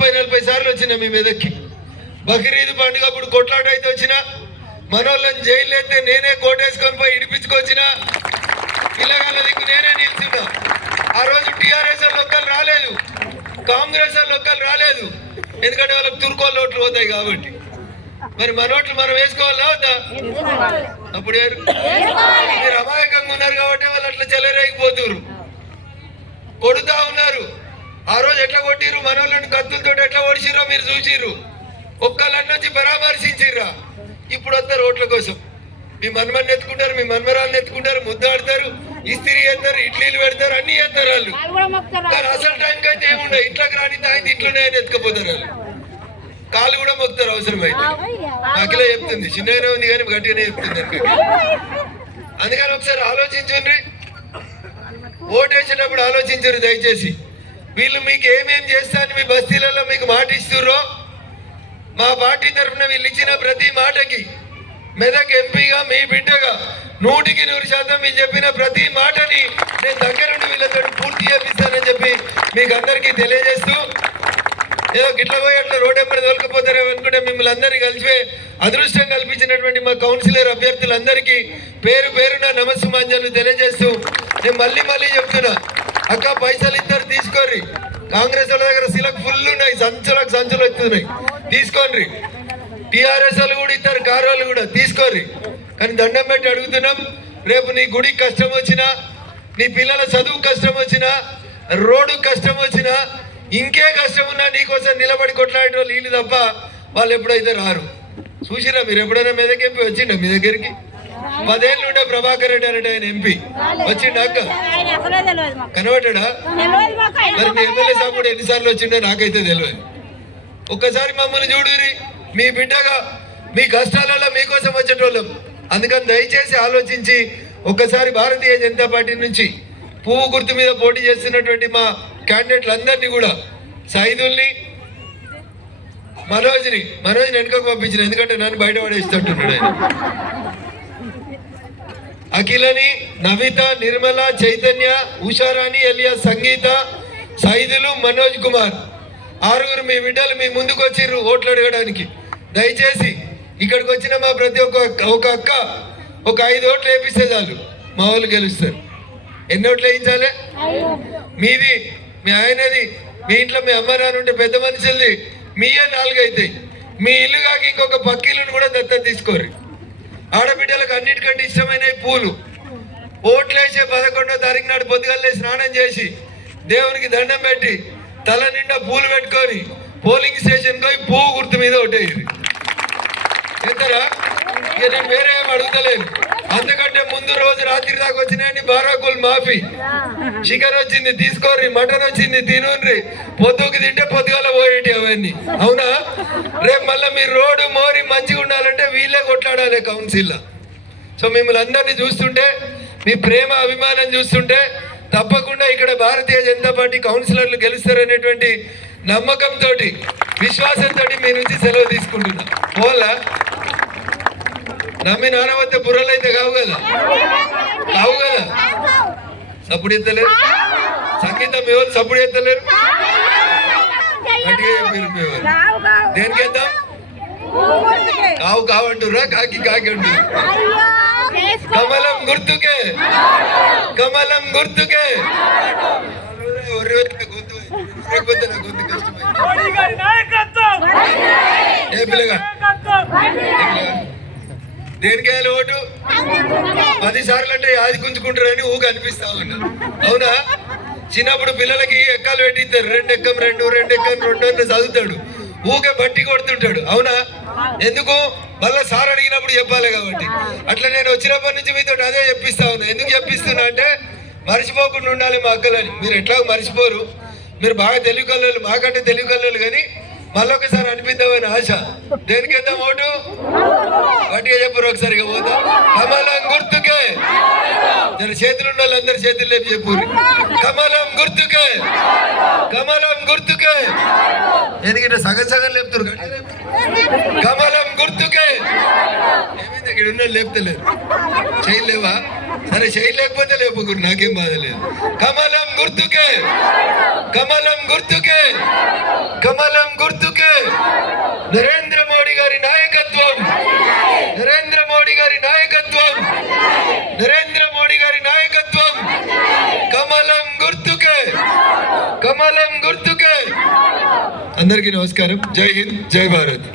40 సార్లు వచ్చిన మీ మీదకి. బక్రీద్ పండుగ అప్పుడు కొట్లాట అయితే వచ్చిన, మనోళ్ళని జైలు అయితే నేనే కోటేసుకొని పోయి ఇడిపించుకొచ్చిన, పిల్లగాళ్ళ దిక్కు నేనే నిలిచినా. ఆ రోజు టీఆర్ఎస్ ఒక్కరు రాలేదు, కాంగ్రెస్ ఒక్కరు రాలేదు, ఎందుకంటే వాళ్ళకి తుర్కోళ్ళ ఓట్లు పోతాయి కాబట్టి. మరి మన ఓట్లు మనం వేసుకోవాలా వద్దా? అప్పుడు మీరు అమాయకంగా ఉన్నారు కాబట్టి వాళ్ళు అట్లా చెలరేగిపోతున్నారు, కొడుతా ఉన్నారు. ఆ రోజు ఎట్లా కొట్టిర్రు, మనోళ్ళని కత్తులతో ఎట్లా ఓడిచిర్రో మీరు చూసిర్రు. ఒక్కళ్ళని వచ్చి పరామర్శించిర్రా. ఇప్పుడు వస్తారు ఓట్ల కోసం. మీ మన్మని ఎత్తుకుంటారు, మీ మన్మరాలను ఎత్తుకుంటారు, ముద్దాడతారు, ఇస్త్రీ చేస్తారు, ఇడ్లీలు పెడతారు, అన్ని చేస్తారు వాళ్ళు. కానీ అసలు టైంకి అయితే ఏముండవు, ఇంట్లోకి రాని తాగింది ఇంట్లోనే అని ఎత్తుకపోతారు వాళ్ళు. కాళ్ళు కూడా మొక్కుతారు అవసరమైతే. అఖిలే చెప్తుంది, చిన్నగానే ఉంది కానీ గట్టిగానే చెప్తుంది. అందుకని ఒకసారి ఆలోచించండి, ఓటు వేసేటప్పుడు ఆలోచించరు దయచేసి. వీళ్ళు మీకు ఏమేం చేస్తారని మీ బస్తీలలో మీకు మాట ఇస్తుర్రో, మా పార్టీ తరఫున వీళ్ళు ఇచ్చిన ప్రతి మాటకి మెదక్ ఎంపీగా మీ బిడ్డగా 100% వీళ్ళు చెప్పిన ప్రతి మాటని నేను దగ్గరుండి వీళ్ళతో పూర్తి చేపిస్తానని చెప్పి మీకు అందరికీ తెలియజేస్తూ, ఏదో గిట్ల పోయి అట్లా రోడ్ ఎంబడి తోలుకపోతారేమో అనుకుంటే మిమ్మల్ని అందరినీ కలిపే అదృష్టం కల్పించినటువంటి మా కౌన్సిలర్ అభ్యర్థులందరికీ పేరు పేరున నమస్సుమాంజలు తెలియజేస్తూ, నేను మళ్ళీ చెప్తున్నా, అక్క పైసలు ఇద్దరు తీసుకోర్రి. కాంగ్రెస్ వాళ్ళ దగ్గర సిలకు ఫుల్ ఉన్నాయి, సంచులు వస్తున్నాయి, తీసుకోండి. టీఆర్ఎస్ వాళ్ళు కూడా ఇద్దరు కారు వాళ్ళు కూడా తీసుకోర్రి. కానీ దండం పెట్టి అడుగుతున్నాం, రేపు నీ గుడికి కష్టం వచ్చినా, నీ పిల్లల చదువు కష్టం వచ్చినా, రోడ్డు కష్టం వచ్చినా, ఇంకే కష్టం ఉన్నా నీకోసం నిలబడి కొట్లాడే వాళ్ళు వీళ్ళు తప్ప వాళ్ళు ఎప్పుడైతే రారు. చూసిరా మీరు ఎప్పుడైనా మెదక్ ఎంపీ వచ్చిండ మీ దగ్గరికి? 10 ఏళ్ళు ఉండే ప్రభాకర్ రెడ్డి అంటే ఆయన ఎంపీ వచ్చిండ అక్క? కనబడ్డా? మరి మీ ఎమ్మెల్యే సాబ్ కూడా ఎన్నిసార్లు వచ్చిండో నాకైతే తెలియదు. ఒక్కసారి మమ్మల్ని చూడురి, మీ బిడ్డగా మీ కష్టాలలో మీకోసం వచ్చేటోళ్ళం. అందుకని దయచేసి ఆలోచించి ఒక్కసారి భారతీయ జనతా పార్టీ నుంచి పువ్వు గుర్తు మీద పోటీ చేస్తున్నటువంటి మా క్యాండిడేట్లందరినీ కూడా, సైదుల్ని, మనోజ్ని వెనుకకు పంపించిన, ఎందుకంటే నన్ను బయట పడేస్తుంటున్నాడు ఆయన. అఖిలని, నవిత, నిర్మల, చైతన్య, ఉషారాణి, ఎలియా, సంగీత, సైదులు, మనోజ్ కుమార్ 6 మీ బిడ్డలు మీ ముందుకు వచ్చిర్రు ఓట్లు అడగడానికి. దయచేసి ఇక్కడికి వచ్చిన మా ప్రతి ఒక్క అక్క ఒక 5 ఓట్లు వేపిస్తే చాలు, మా వాళ్ళు గెలుస్తారు. ఎన్ని ఓట్లు వేయించాలి? మీది, మీ ఆయనది, మీ ఇంట్లో మీ అమ్మ నాన్న ఉంటే పెద్ద మనుషులది, మీయే 4 అవుతాయి. మీ ఇల్లు కాక ఇంకొక పక్కిల్లును కూడా దత్తత తీసుకోరు. ఆడబిడ్డలకు అన్నిటికంటే ఇష్టమైన పూలు. ఓట్లేసే 11వ తారీఖు నాడు పొద్దుగల్లే స్నానం చేసి దేవునికి దండం పెట్టి తల నిండా పూలు పెట్టుకొని పోలింగ్ స్టేషన్ పోయి పువ్వు గుర్తు మీద ఓటేది. ఎంతరా? ఇక నేను వేరే ఏం అడుగుతలేను. అంతకంటే ముందు రోజు రాత్రి దాకా వచ్చినాయండి బారాకుల్ మాఫీ. చికెన్ వచ్చింది తీసుకోర్రి, మటన్ వచ్చింది తినుర్రి, పొద్దుకు తింటే పొద్దుగాల పోయేటి అవన్నీ. అవునా? రేపు మళ్ళీ మీరు రోడ్డు మోరి మంచిగా ఉండాలంటే వీళ్ళే కొట్లాడాలి కౌన్సిల్లో. సో మిమ్మల్ని అందరినీ చూస్తుంటే, మీ ప్రేమ అభిమానం చూస్తుంటే తప్పకుండా ఇక్కడ భారతీయ జనతా పార్టీ కౌన్సిలర్లు గెలుస్తారనేటువంటి నమ్మకంతో, విశ్వాసంతో మీ నుంచి సెలవు తీసుకుంటున్నా. పోలా నమ్మి నానవద్ద బుర్రలు అయితే కావు కదా? సప్పుడు ఎత్తలేరు. సంగీతం మీ వాళ్ళు సప్పుడు ఎత్తలేరు. గట్టిగా చెప్పారు మీ వాళ్ళు. దేనికి వేద్దాం? కావు అంటుర్రా, కాకి అంటుర్రు. కమలం గుర్తుకే, కమలం గుర్తుకే. గొంతు కష్టమైంది. ఏ పిల్లగా దేనికి వేయాలి ఓటు? 10 సార్లు అంటే యాది గుంజుకుంటారని ఊగ అనిపిస్తా ఉన్నారు. అవునా? చిన్నప్పుడు పిల్లలకి ఎక్కాలు పెట్టిస్తారు, 2 ఎక్కం 2 అని చదువుతాడు, ఊకే బట్టి కొడుతుంటాడు. అవునా? ఎందుకు? మళ్ళీ సార్ అడిగినప్పుడు చెప్పాలి కాబట్టి. అట్లా నేను వచ్చినప్పటి నుంచి మీతో అదే చెప్పిస్తా ఉన్నా. ఎందుకు చెప్పిస్తున్నా అంటే మర్చిపోకుండా ఉండాలి మా అక్కలని. మీరు ఎట్లాగో మర్చిపోరు, మీరు బాగా తెలివి కల్లోళ్ళు, మాకంటే తెలివి కల్లోళ్ళు, కానీ మళ్ళొకసారి అనిపిద్దామని ఆశ. దేనికి వేద్దాం ఓటు? గట్టిగా చెప్పరు ఒకసారిగా పోతా. కమలం గుర్తుకే. నేను చేతులు ఉన్న వాళ్ళందరూ చేతులు లేపి చెప్పు. కమలం గుర్తుకే, కమలం గుర్తుకే. ఎందుకంటే సగం లేపుతారు. కమలం గుర్తుకే. ఏమైంది? ఇక్కడ ఉన్న లేపుతలేదు, చేయలేవా? సరే చేయలేకపోతే లేపుకురు, నాకేం బాధ లేదు. కమలం గుర్తుకే, కమలం గుర్తుకే, కమలం నరేంద్ర మోడీ గారి నాయకత్వం, నరేంద్ర మోడీ గారి నాయకత్వం, నరేంద్ర మోడీ గారి నాయకత్వం. కమలం గుర్తుకే, కమలం గుర్తుకే. అందరికీ నమస్కారం. జై హింద్, జై భారత్.